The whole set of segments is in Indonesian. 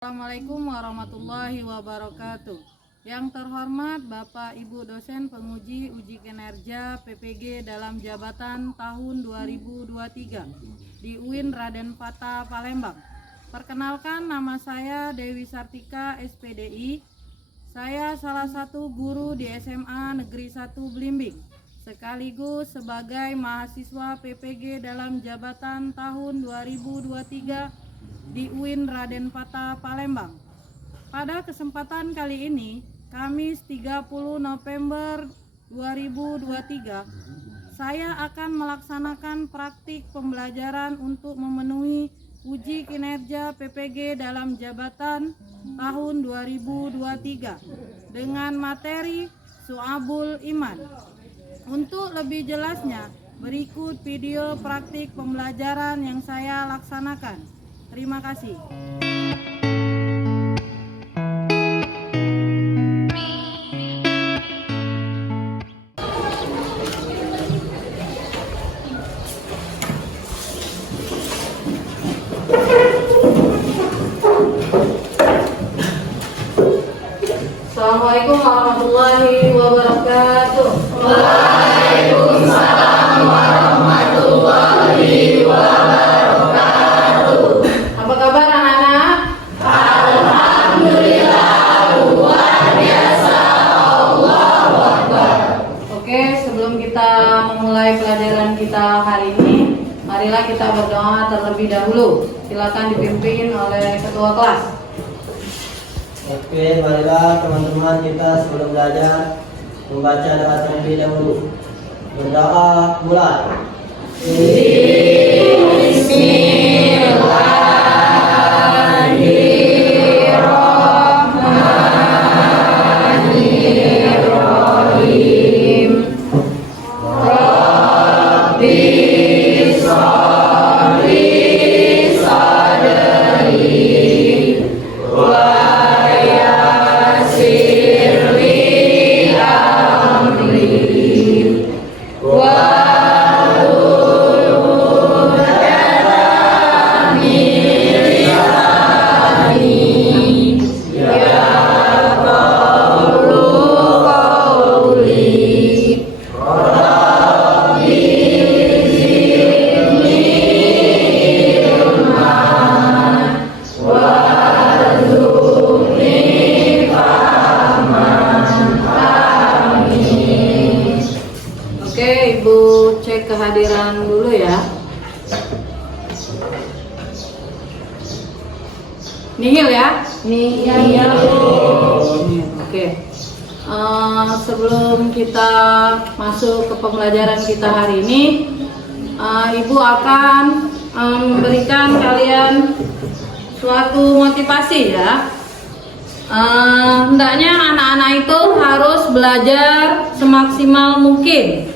Assalamualaikum warahmatullahi wabarakatuh. Yang terhormat Bapak Ibu dosen penguji uji kinerja PPG dalam jabatan tahun 2023 di UIN Raden Fatah Palembang. Perkenalkan, nama saya Dewi Sartika SPDI. Saya salah satu guru di SMA Negeri 1 Blimbing, sekaligus sebagai mahasiswa PPG dalam jabatan tahun 2023 di UIN Raden Fatah Palembang. Pada kesempatan kali ini, Kamis 30 November 2023, saya akan melaksanakan praktik pembelajaran untuk memenuhi uji kinerja PPG dalam jabatan tahun 2023 dengan materi Syu'abul Iman. Untuk lebih jelasnya, berikut video praktik pembelajaran yang saya laksanakan. Terima kasih. Assalamualaikum warahmatullahi wabarakatuh. Waalaikumsalam warahmatullahi wabarakatuh. Apa kabar anak-anak? Alhamdulillah, luar biasa. Allahu Akbar. Oke, sebelum kita memulai pelajaran kita hari ini, marilah kita berdoa terlebih dahulu. Silakan dipimpin oleh ketua kelas. Oke, marilah teman-teman kita sebelum belajar membaca doa terlebih dahulu. Berdoa mulai. Bismillahirrahmanirrahim. Rabbi sholli sadri wa yassirli amri wa Oke, Ibu cek kehadiran dulu ya. Nihil ya? Nihil. Oke. Sebelum kita masuk ke pembelajaran kita hari ini, Ibu akan memberikan kalian suatu motivasi ya. Hendaknya anak-anak itu harus belajar semaksimal mungkin.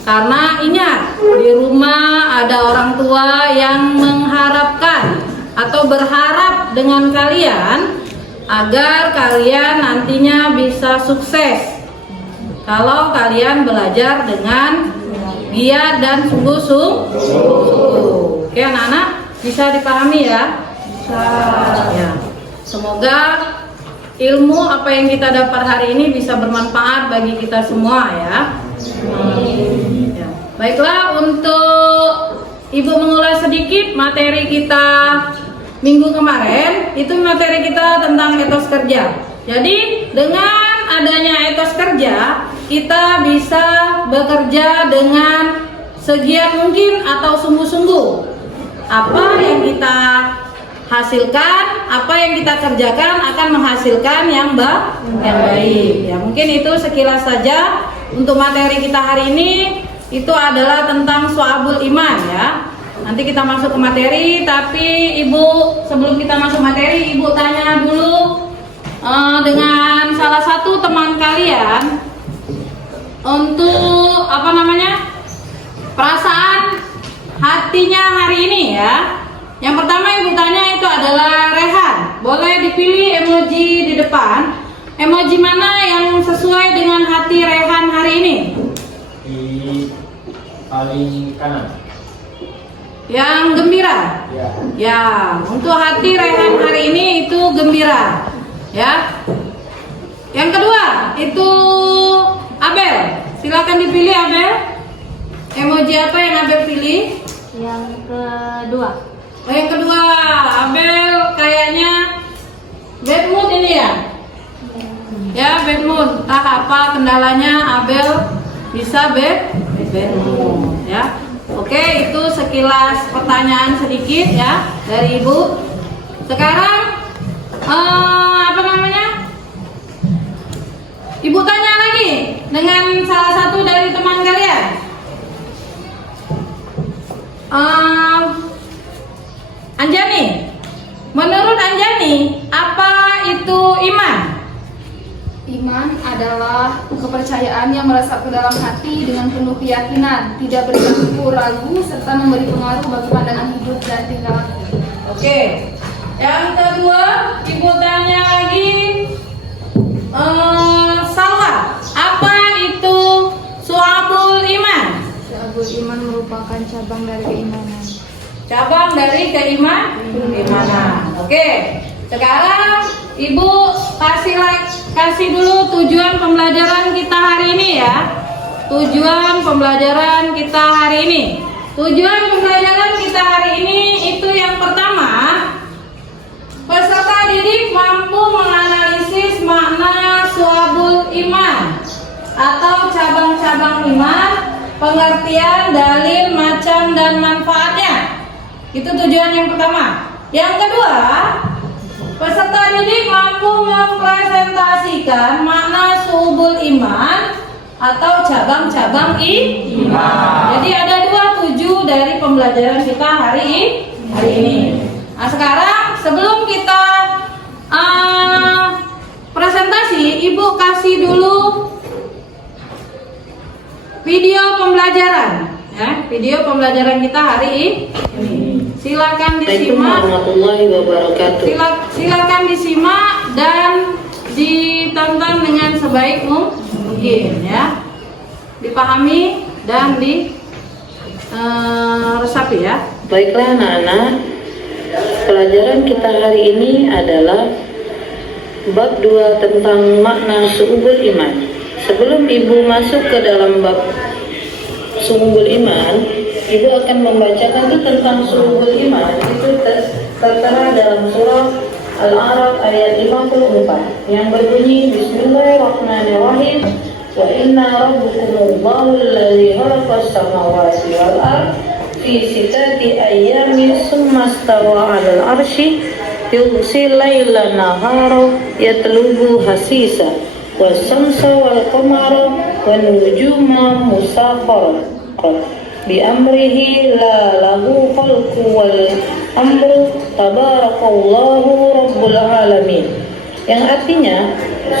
Karena ingat, di rumah ada orang tua yang mengharapkan atau berharap dengan kalian agar kalian nantinya bisa sukses. Kalau kalian belajar dengan giat dan sungguh-sungguh. Oke anak-anak, bisa dipahami ya? Bisa. Ya. Semoga ilmu apa yang kita dapat hari ini bisa bermanfaat bagi kita semua ya. Ya. Baiklah, untuk Ibu mengulas sedikit materi kita minggu kemarin. Itu materi kita tentang etos kerja. Jadi dengan adanya etos kerja, kita bisa bekerja dengan segiat mungkin atau sungguh-sungguh. Apa yang kita hasilkan, apa yang kita kerjakan akan menghasilkan yang baik. Ya, mungkin itu sekilas saja untuk materi kita hari ini. Itu adalah tentang Syu'abul Iman ya. Nanti kita masuk ke materi, tapi Ibu sebelum kita masuk materi, Ibu tanya dulu dengan salah satu teman kalian untuk perasaan hatinya hari ini ya. Yang pertama Ibu tanya itu adalah Rehan. Boleh dipilih emoji di depan. Emoji mana yang sesuai dengan hati Rehan hari ini? Di paling kanan. Yang gembira. Ya. Ya, untuk hati Raihan hari ini itu gembira. Ya. Yang kedua itu Abel. Silakan dipilih Abel. Emoji apa yang Abel pilih? Yang kedua. Oh, yang kedua, Abel kayaknya bad mood ini ya? Ya, bad mood. Entah apa kendalanya Abel bisa bad mood ya. Oke, itu sekilas pertanyaan sedikit ya dari Ibu. Sekarang apa namanya? Ibu tanya lagi dengan salah satu dari teman kalian. Anjani, menurut Anjani, apa itu iman? Iman adalah kepercayaan yang meresap ke dalam hati dengan penuh keyakinan, tidak bercampur ragu, serta memberi pengaruh bagi pandangan hidup dan tingkah laku. Oke, yang kedua, Ibu tanya lagi, Salwa, apa itu su'abul iman? Syu'abul iman merupakan cabang dari keimanan. Cabang dari keimanan. Oke, sekarang Ibu kasih dulu tujuan pembelajaran kita hari ini ya. Tujuan pembelajaran kita hari ini. Tujuan pembelajaran kita hari ini itu yang pertama, peserta didik mampu menganalisis makna su'abul iman atau cabang-cabang iman, pengertian, dalil, macam dan manfaatnya. Itu tujuan yang pertama. Yang kedua, peserta didik mampu mempresentasikan makna su'abul iman atau cabang-cabang iman. Jadi ada 27 dari pembelajaran kita hari ini. Nah, sekarang sebelum kita presentasi, Ibu kasih dulu video pembelajaran ya, video pembelajaran kita hari ini. Silakan disimak. Warahmatullahi wabarakatuh. Silakan disimak dan ditonton dengan sebaik mungkin ya. Dipahami dan resapi ya. Baiklah anak-anak, pelajaran kita hari ini adalah bab 2 tentang makna su'ubul iman. Sebelum Ibu masuk ke dalam bab su'ubul iman, Ibu akan membacakan tentang su'ubul iman. Itu tertera dalam surah Al-A'raf ayat 54 yang berbunyi Bismillahirrahmanirrahim. Wa inna rabbukumullahu alladzi khalaqas samawati wal ardh fi sittati ayyamin tsumma stawa 'alal 'arsy yughsil laila nahara yatlubu hasisa was-samsa wal qamara wan nujuma musakharat bi amrihi la lahu khalqu wal amru tabarakallahu rabbul alamin. Yang artinya,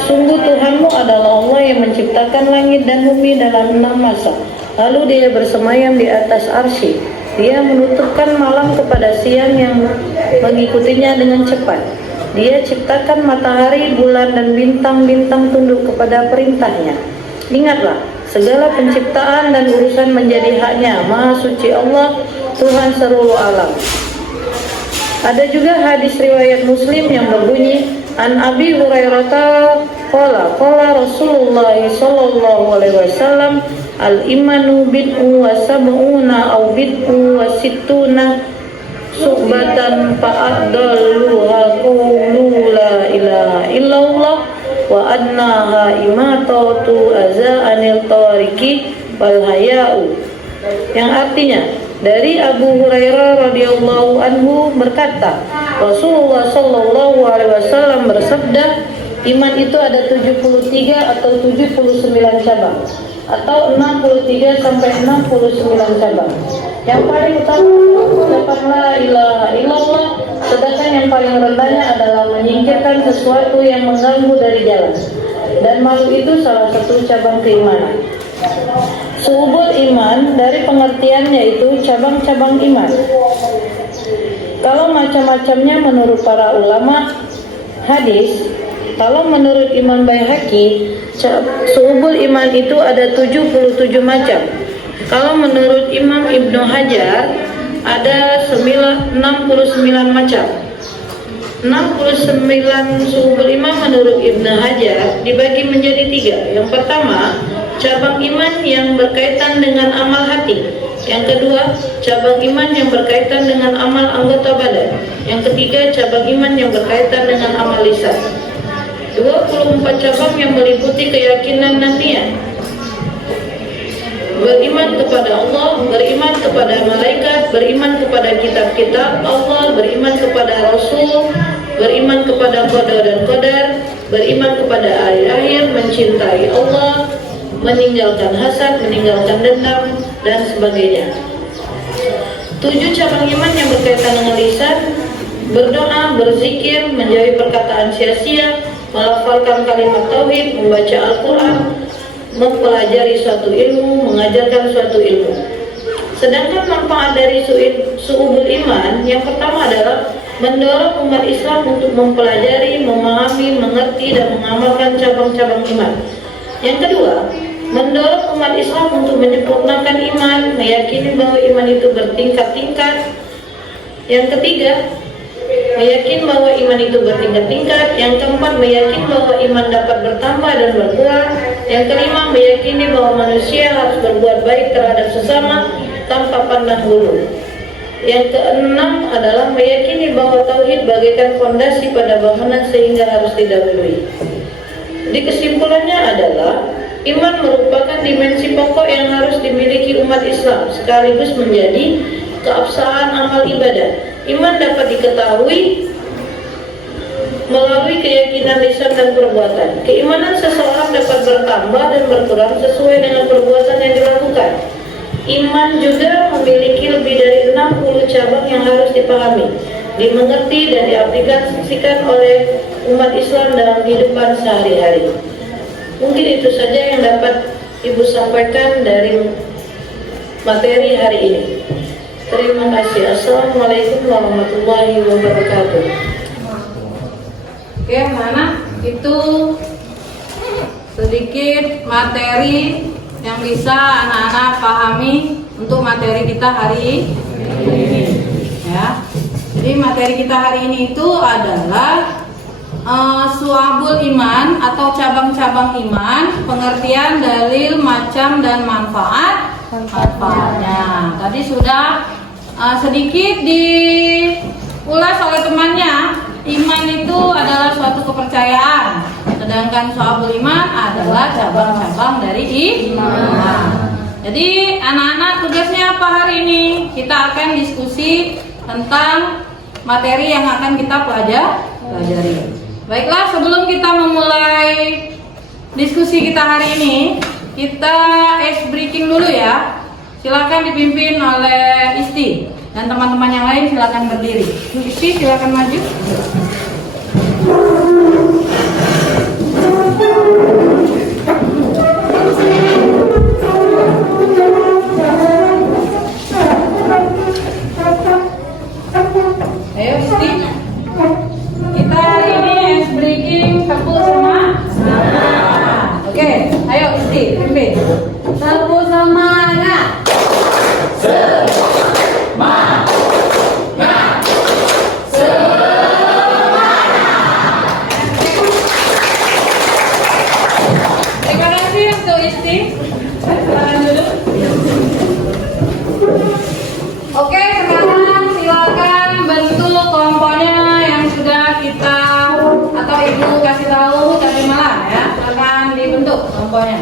sungguh Tuhanmu adalah Allah yang menciptakan langit dan bumi dalam 6 masa. Lalu Dia bersemayam di atas arsy. Dia menutupkan malam kepada siang yang mengikutinya dengan cepat. Dia ciptakan matahari, bulan, dan bintang-bintang tunduk kepada perintahnya. Ingatlah, segala penciptaan dan urusan menjadi haknya. Maha suci Allah, Tuhan seluruh alam. Ada juga hadis riwayat Muslim yang berbunyi, An Abi Hurairah qala Rasulullah sallallahu alaihi wasallam al-imanu bid'u wa sab'una aw bid'u wa sittuna su'batan fa'adalluha qawlu la ilaha illallah wa adnaha imatatu aza'anil tariki wal haya'u. Yang artinya, dari Abu Hurairah radhiyallahu anhu berkata, Rasulullah sallallahu alaihi wasallam bersabda, iman itu ada 73 atau 79 cabang atau 63 sampai 69 cabang. Yang paling utama mengucapkan la ilaha illallah, sedangkan yang paling rendahnya adalah menyingkirkan sesuatu yang mengganggu dari jalan. Dan malu itu salah satu cabang keimanan. Su'ubul iman dari pengertiannya itu cabang-cabang iman. Kalau macam-macamnya menurut para ulama hadis, kalau menurut Imam Baihaqi, su'ubul iman itu ada 77 macam. Kalau menurut Imam Ibnu Hajar, ada 69 macam. 69 su'ubul iman menurut Ibnu Hajar dibagi menjadi 3. Yang pertama, cabang iman yang berkaitan dengan amal hati. Yang kedua, cabang iman yang berkaitan dengan amal anggota badan. Yang ketiga, cabang iman yang berkaitan dengan amal lisan. 24 cabang yang meliputi keyakinan dan niat. Beriman kepada Allah, beriman kepada malaikat, beriman kepada kitab-kitab Allah, beriman kepada Rasul, beriman kepada qada dan qadar, beriman kepada hari akhir, mencintai Allah, meninggalkan hasad, meninggalkan dendam, dan sebagainya. 7 cabang iman yang berkaitan dengan lisan: berdoa, berzikir, menjauhi perkataan sia-sia, melafalkan kalimat tauhid, membaca Al-Quran, mempelajari suatu ilmu, mengajarkan suatu ilmu. Sedangkan manfaat dari su'ubul iman yang pertama adalah mendorong umat Islam untuk mempelajari, memahami, mengerti, dan mengamalkan cabang-cabang iman. Yang kedua, mendorong umat Islam untuk menyempurnakan iman, meyakini bahwa iman itu bertingkat-tingkat. Yang ketiga, meyakini bahwa iman itu bertingkat-tingkat. Yang keempat, meyakini bahwa iman dapat bertambah dan berkurang. Yang kelima, meyakini bahwa manusia harus berbuat baik terhadap sesama tanpa pandang bulu. Yang keenam adalah meyakini bahwa tauhid bagaikan fondasi pada bangunan sehingga harus didahului. Jadi kesimpulannya adalah iman merupakan dimensi pokok yang harus dimiliki umat Islam sekaligus menjadi keabsahan amal ibadah. Iman dapat diketahui melalui keyakinan lisan dan perbuatan. Keimanan seseorang dapat bertambah dan berkurang sesuai dengan perbuatan yang dilakukan. Iman juga memiliki lebih dari 60 cabang yang harus dipahami, dimengerti dan diaplikasikan oleh umat Islam dalam kehidupan sehari-hari. Mungkin itu saja yang dapat Ibu sampaikan dari materi hari ini. Terima kasih. Assalamualaikum warahmatullahi wabarakatuh. Oke, mana itu sedikit materi yang bisa anak-anak pahami untuk materi kita hari ini, ya. Jadi materi kita hari ini itu adalah su'ubul iman atau cabang-cabang iman, pengertian, dalil, macam, dan manfaatnya. Tadi sudah sedikit diulas oleh temannya. Iman itu adalah suatu kepercayaan, sedangkan su'ubul iman adalah cabang-cabang dari iman. Jadi anak-anak tugasnya apa hari ini? Kita akan diskusi tentang materi yang akan kita pelajari. Baiklah, sebelum kita memulai diskusi kita hari ini, kita ice breaking dulu ya. Silakan dipimpin oleh Isti dan teman-teman yang lain silakan berdiri. Isti silakan maju. Ayo Isti. Kita hari ini ice breaking tepuk sama. Oke, ayo Isti pimpin. Tepuk semangat. Terima kasih untuk Isti. Silakan dulu. Oke, sekarang silakan bentuk kelompoknya yang sudah kita atau Ibu kasih tahu tadi malam ya. Silakan dibentuk kelompoknya.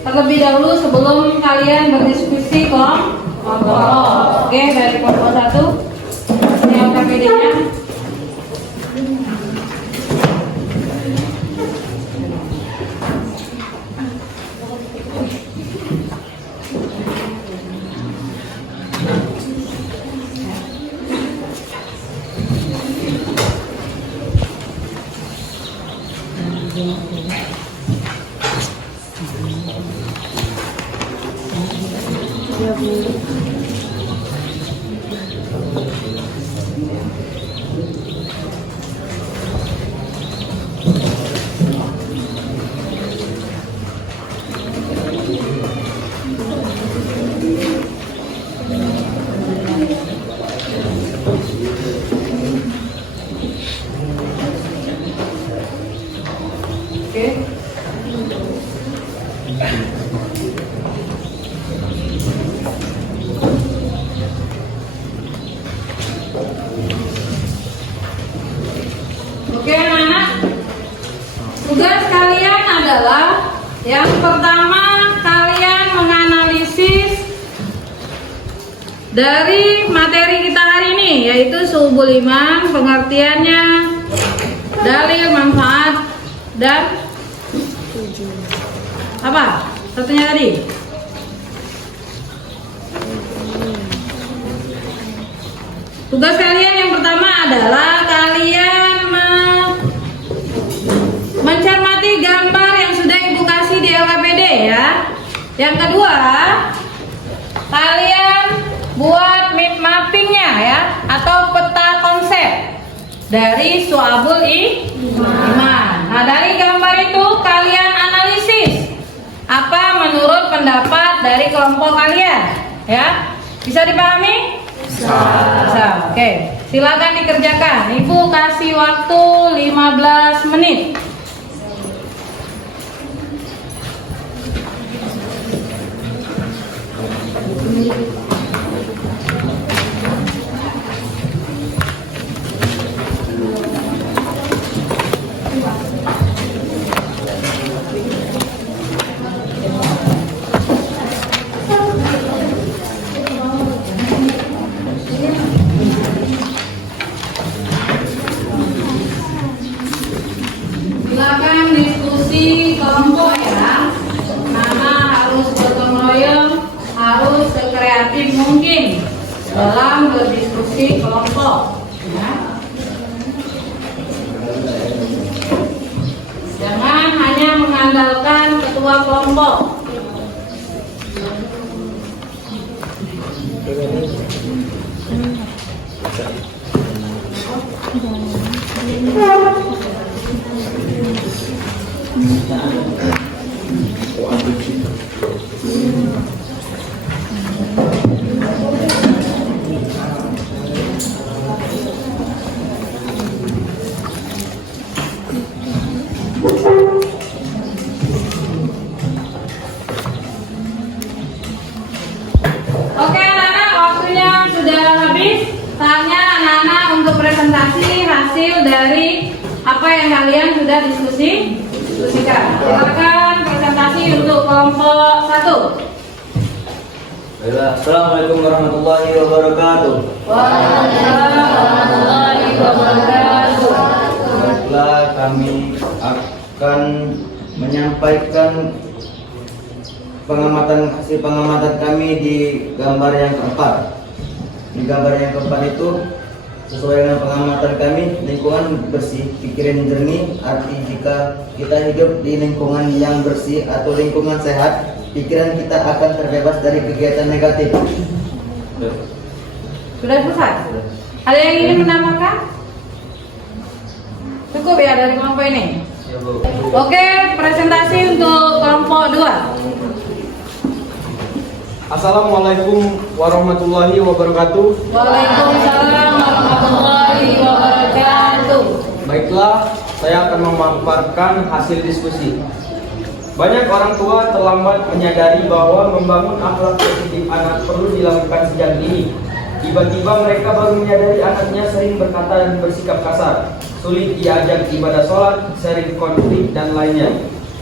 Terlebih dahulu sebelum kalian berdiskusi kelompok. Oke, dari kelompok 1 ini LKPD-nya. Oke anak-anak, tugas kalian adalah yang pertama kalian menganalisis dari materi kita hari ini, yaitu suhubul iman, pengertiannya, dalil, manfaat, dan apa? Satunya tadi. Tugas kalian yang pertama adalah kalian mencermati gambar yang sudah Ibu kasih di LKPD ya. Yang kedua, kalian buat map mappingnya ya, atau peta konsep dari su'abul iman. Nah, dari gambar itu kalian analisis apa menurut pendapat dari kelompok kalian ya. Bisa dipahami? Bisa. Oke, silakan dikerjakan. Ibu kasih waktu 15 menit. Silakan diskusi kelompok ya. Nana harus gotong royong, harus sekreatif mungkin dalam berdiskusi kelompok ya. Jangan hanya mengandalkan ketua kelompok. Oke anak-anak, waktunya sudah habis. Saatnya anak-anak untuk presentasi hasil dari apa yang kalian sudah diskusikan. Silakan presentasi untuk kelompok 1. Assalamualaikum warahmatullahi wabarakatuh. Waalaikumsalam warahmatullahi wabarakatuh. Baiklah, kami akan menyampaikan hasil pengamatan kami di gambar yang keempat. Di gambar yang keempat itu sesuai dengan pengamatan kami, lingkungan bersih, pikiran jernih. Arti jika kita hidup di lingkungan yang bersih atau lingkungan sehat, pikiran kita akan terbebas dari kegiatan negatif. Sudah selesai? Ada yang ingin menambahkan? Cukup ya dari kelompok ini? Oke, presentasi untuk kelompok 2. Assalamualaikum warahmatullahi wabarakatuh. Waalaikumsalam warahmatullahi wabarakatuh. Baiklah, saya akan memaparkan hasil diskusi. Banyak orang tua terlambat menyadari bahwa membangun akhlak positif anak perlu dilakukan sejak dini. Tiba-tiba mereka baru menyadari anaknya sering berkata dan bersikap kasar, sulit diajak ibadah sholat, sering konflik dan lainnya.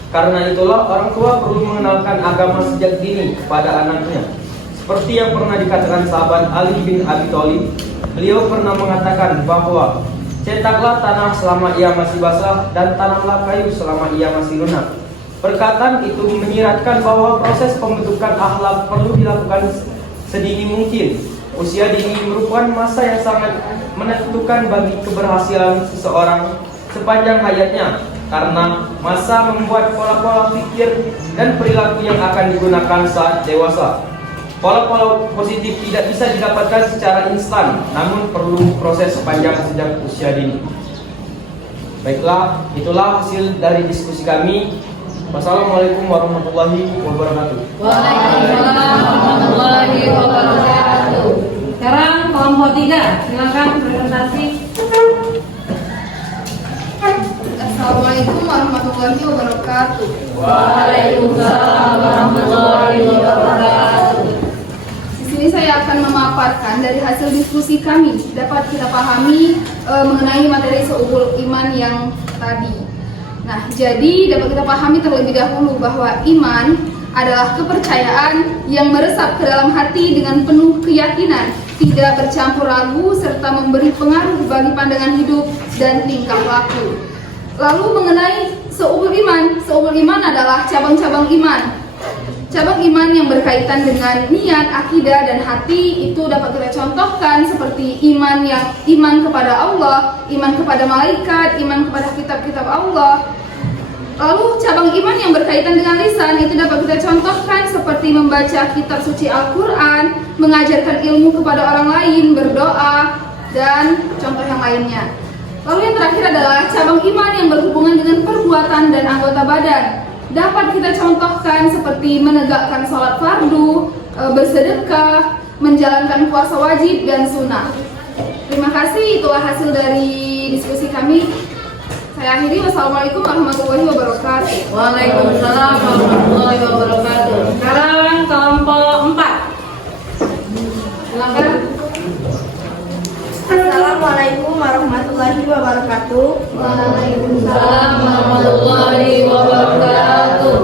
Karena itulah orang tua perlu mengenalkan agama sejak dini kepada anaknya. Seperti yang pernah dikatakan sahabat Ali bin Abi Thalib, beliau pernah mengatakan bahwa cetaklah tanah selama ia masih basah dan tanamlah kayu selama ia masih lunak. Perkataan itu menyiratkan bahwa proses pembentukan akhlak perlu dilakukan sedini mungkin. Usia dini merupakan masa yang sangat menentukan bagi keberhasilan seseorang sepanjang hayatnya, karena masa membuat pola-pola pikir dan perilaku yang akan digunakan saat dewasa. Pola-pola positif tidak bisa didapatkan secara instan, namun perlu proses sepanjang sejak usia dini. Baiklah, itulah hasil dari diskusi kami. Wassalamualaikum warahmatullahi wabarakatuh. Waalaikumsalam warahmatullahi wabarakatuh. Sekarang kelompok 3, silakan presentasi. Assalamualaikum warahmatullahi wabarakatuh. Waalaikumsalam warahmatullahi wabarakatuh. Di sini saya akan memaparkan dari hasil diskusi kami dapat kita pahami mengenai materi seubul iman yang tadi. Nah, jadi dapat kita pahami terlebih dahulu bahwa iman adalah kepercayaan yang meresap ke dalam hati dengan penuh keyakinan, tidak bercampur ragu serta memberi pengaruh bagi pandangan hidup dan tingkah laku. Lalu mengenai seubul iman adalah cabang-cabang iman. Cabang iman yang berkaitan dengan niat, akidah, dan hati itu dapat kita contohkan seperti iman kepada Allah, iman kepada malaikat, iman kepada kitab-kitab Allah. Lalu cabang iman yang berkaitan dengan lisan itu dapat kita contohkan seperti membaca kitab suci Al-Quran, mengajarkan ilmu kepada orang lain, berdoa, dan contoh yang lainnya. Lalu yang terakhir adalah cabang iman yang berhubungan dengan perbuatan dan anggota badan. Dapat kita contohkan seperti menegakkan sholat fardu, bersedekah, menjalankan puasa wajib dan sunnah. Terima kasih, itulah hasil dari diskusi kami. Saya akhiri, wassalamualaikum warahmatullahi wabarakatuh. Waalaikumsalam warahmatullahi wabarakatuh. Sekarang kelompok 4, silakan. Assalamualaikum warahmatullahi wabarakatuh. Waalaikumsalam warahmatullahi wabarakatuh.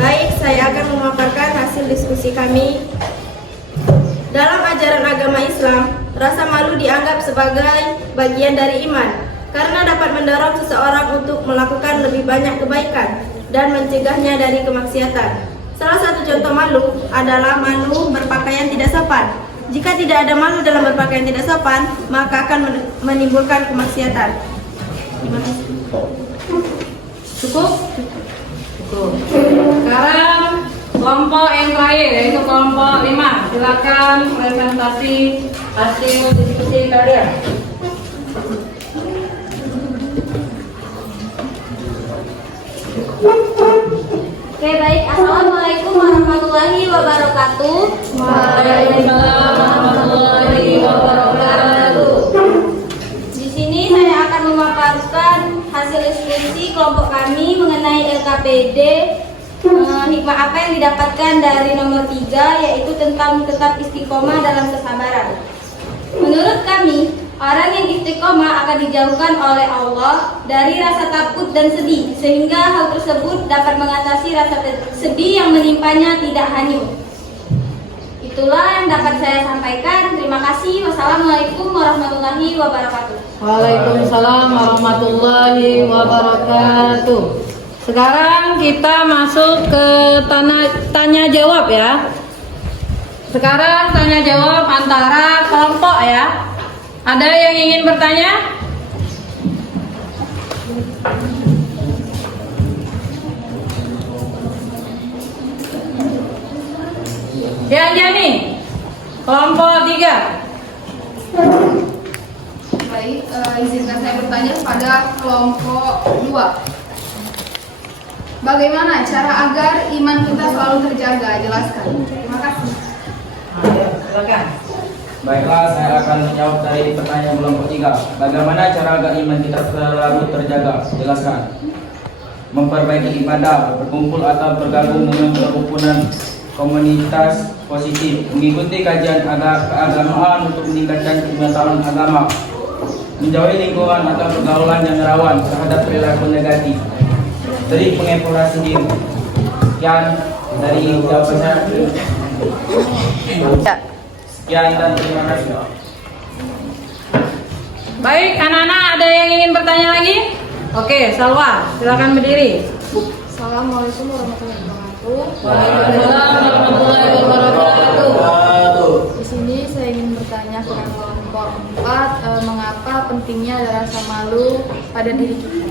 Baik, saya akan memaparkan hasil diskusi kami. Dalam ajaran agama Islam, rasa malu dianggap sebagai bagian dari iman karena dapat mendorong seseorang untuk melakukan lebih banyak kebaikan dan mencegahnya dari kemaksiatan. Salah satu contoh malu adalah malu berpakaian tidak sopan. Jika tidak ada malu dalam berpakaian tidak sopan, maka akan menimbulkan kemaksiatan. Terima kasih. Cukup? Cukup. Sekarang kelompok yang terakhir yaitu kelompok 5. Silakan presentasi hasil diskusi kalian. Oke, baik. Assalamualaikum warahmatullahi wabarakatuh. Waalaikumsalam warahmatullahi wabarakatuh. Di sini saya akan memaparkan hasil diskusi kelompok kami mengenai LKPD. Hikmah apa yang didapatkan dari nomor 3, yaitu tentang tetap istiqomah dalam kesabaran. Menurut kami, orang yang istiqomah akan dijauhkan oleh Allah dari rasa takut dan sedih, sehingga hal tersebut dapat mengatasi rasa sedih yang menimpanya tidak hanyut. Itulah yang dapat saya sampaikan. Terima kasih. Wassalamualaikum warahmatullahi wabarakatuh. Waalaikumsalam warahmatullahi wabarakatuh. Sekarang kita masuk ke tanya jawab ya. Sekarang tanya jawab antara kelompok ya. Ada yang ingin bertanya? Jani, kelompok 3. Baik, izinkan saya bertanya pada kelompok 2. Bagaimana cara agar iman kita selalu terjaga? Jelaskan. Terima kasih. Silakan. Baiklah, saya akan menjawab dari pertanyaan kelompok 3. Bagaimana cara agar iman kita selalu terjaga? Jelaskan. Memperbaiki ibadah, berkumpul atau bergabung dengan kerukunan komunitas positif, mengikuti kajian keagamaan untuk meningkatkan pengetahuan agama, menjauhi lingkungan atau pergaulan yang rawan terhadap perilaku negatif, dari pengevaluasi diri. Sekian dari jawaban saya. Sekian dan terima kasih. Baik, anak-anak ada yang ingin bertanya lagi? Oke, Salwa, silakan berdiri. Assalamualaikum warahmatullahi wabarakatuh. Waalaikumsalam warahmatullahi wabarakatuh. Di sini saya ingin bertanya kepada kelompok 4, mengapa pentingnya ada rasa malu pada diri kita?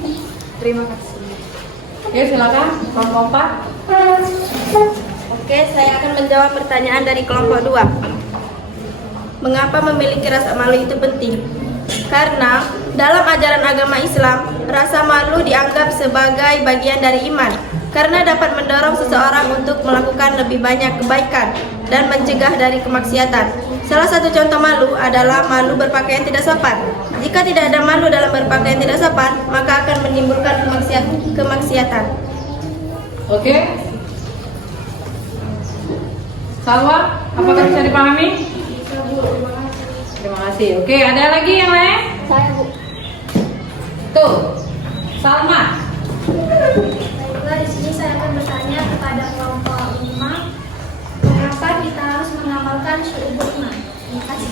Terima kasih. Oke, silakan kelompok 4. Oke, saya akan menjawab pertanyaan dari kelompok 2. Mengapa memiliki rasa malu itu penting? Karena dalam ajaran agama Islam, rasa malu dianggap sebagai bagian dari iman karena dapat mendorong seseorang untuk melakukan lebih banyak kebaikan dan mencegah dari kemaksiatan. Salah satu contoh malu adalah malu berpakaian tidak sopan. Jika tidak ada malu dalam berpakaian tidak sopan, maka akan menimbulkan kemaksiatan. Oke. Salwa, apakah bisa dipahami? Terima kasih. Oke, ada lagi yang lain? Saya, Bu. Tuh, Salma. Baiklah, di sini saya akan bertanya kepada kelompok 5, mengapa kita harus mengamalkan syu'ubul iman? Terima kasih.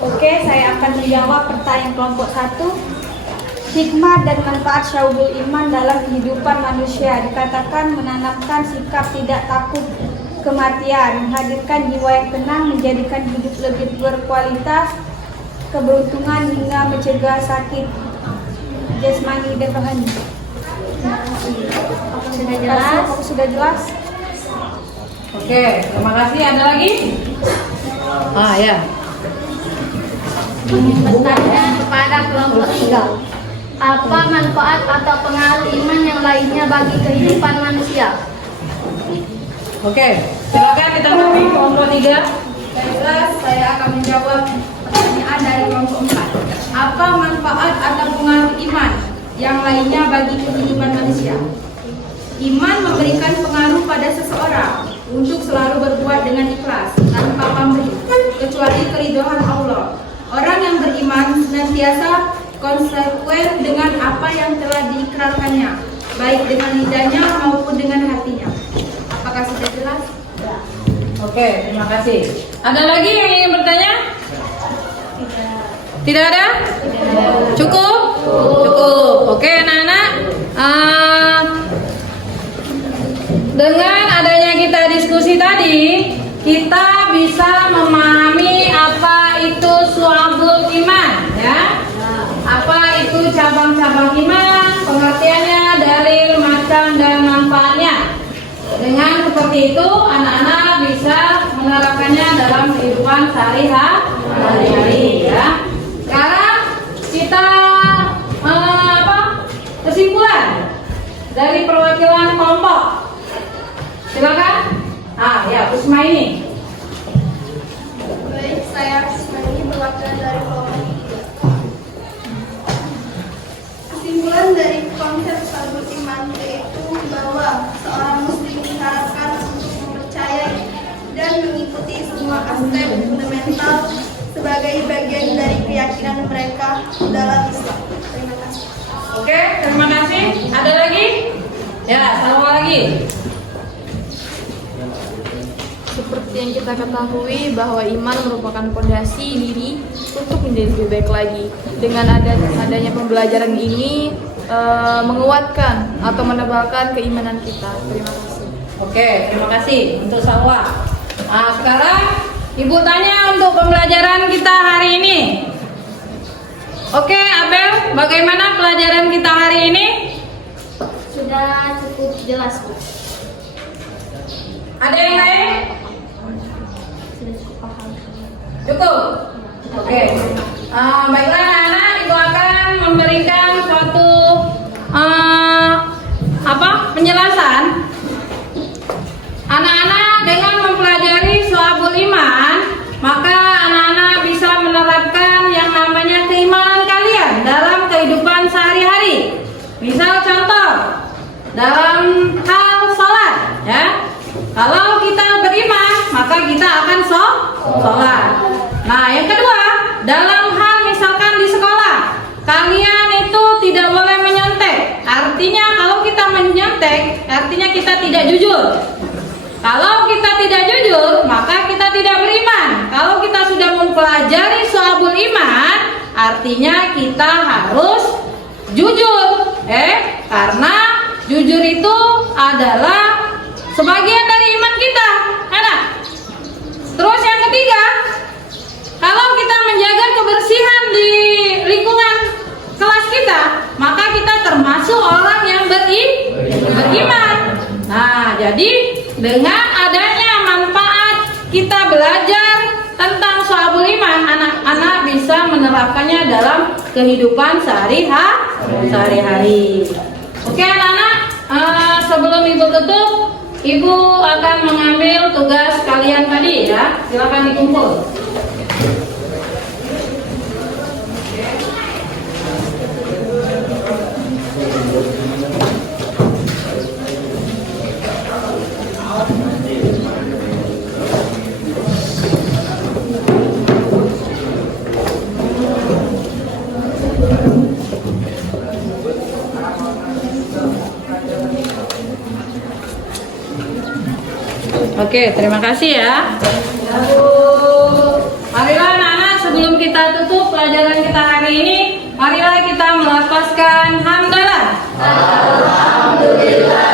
Oke, saya akan menjawab pertanyaan kelompok 1. Hikmah dan manfaat syu'ubul iman dalam kehidupan manusia dikatakan menanamkan sikap tidak takut kematian, menghadirkan jiwa yang tenang, menjadikan hidup lebih berkualitas, keberuntungan hingga mencegah sakit jasmani dan rohani. Sudah jelas? Sudah jelas? Oke, terima kasih. Ada lagi? Ya. Bertanya kepada kelompok 3, apa manfaat atau pengaruh iman yang lainnya bagi kehidupan manusia? Oke, silakan ditanggapi kelompok 3. Baiklah, saya akan menjawab pertanyaan dari kelompok 4. Apa manfaat atau pengaruh iman yang lainnya bagi kehidupan manusia? Iman memberikan pengaruh pada seseorang untuk selalu berbuat dengan ikhlas tanpa pamrih, kecuali keridhaan Allah. Orang yang beriman senantiasa konsekuen dengan apa yang telah diikrarkannya, baik dengan lidahnya maupun dengan hatinya. Apakah sudah jelas? Oke, terima kasih. Ada lagi yang ingin bertanya? Tidak ada? Cukup? Cukup. Oke, anak-anak. Dengan adanya kita diskusi tadi, kita bisa memahami apa itu syu'ubul iman, ya. Apa itu cabang-cabang iman, pengertiannya, dalil, macam dan manfaatnya. Dengan seperti itu, anak-anak bisa menerapkannya dalam kehidupan sehari-hari, ya. Sekarang kita kesimpulan dari perwakilan kelompok. Silakan. Ya, Kusma ini. Baik, saya Kusmani, perwakilan dari kelompok 3. Kesimpulan dari konsep syu'ubul iman yaitu bahwa seorang muslim diharapkan untuk mempercayai dan mengikuti semua aspek fundamental sebagai bagian dari keyakinan mereka dalam Islam. Terima kasih. Oke, terima kasih. Ada lagi? Ya, satu lagi. Seperti yang kita ketahui bahwa iman merupakan fondasi diri untuk menjadi lebih baik lagi. Dengan adanya pembelajaran ini menguatkan atau menebalkan keimanan kita. Terima kasih. Oke, terima kasih untuk Salwa. Sekarang Ibu tanya untuk pembelajaran kita hari ini. Oke, Abel, bagaimana pelajaran kita hari ini? Sudah cukup jelas, Bu. Ada yang lain? Sudah cukup paham. Cukup? Oke. Baiklah anak-anak, Ibu akan memberikan suatu penjelasan. Anak-anak dengan mempelajari syu'ubul iman, maka anak-anak bisa menerapkan yang namanya keimanan kalian dalam kehidupan sehari-hari. Misal contoh, dalam hal sholat, ya. Kalau kita beriman, maka kita akan sholat. Nah, yang kedua, dalam hal misalkan di sekolah, kalian itu tidak boleh menyontek. Artinya kalau kita menyontek, artinya kita tidak jujur. Kalau kita tidak jujur, maka kita tidak beriman. Kalau kita sudah mempelajari syu'ubul iman, artinya kita harus jujur. Karena jujur itu adalah sebagian dari iman kita. Enak. Terus yang ketiga, kalau kita menjaga kebersihan di lingkungan kelas kita, maka kita termasuk orang yang beriman. Nah, jadi dengan adanya manfaat kita belajar tentang Syu'abul Iman, anak-anak bisa menerapkannya dalam kehidupan sehari-hari. Oke anak-anak, sebelum ibu tutup, ibu akan mengambil tugas kalian tadi ya. Silakan dikumpul. Oke, terima kasih ya. Marilah anak-anak, sebelum kita tutup pelajaran kita hari ini, marilah kita melafazkan hamdalah. Alhamdulillah.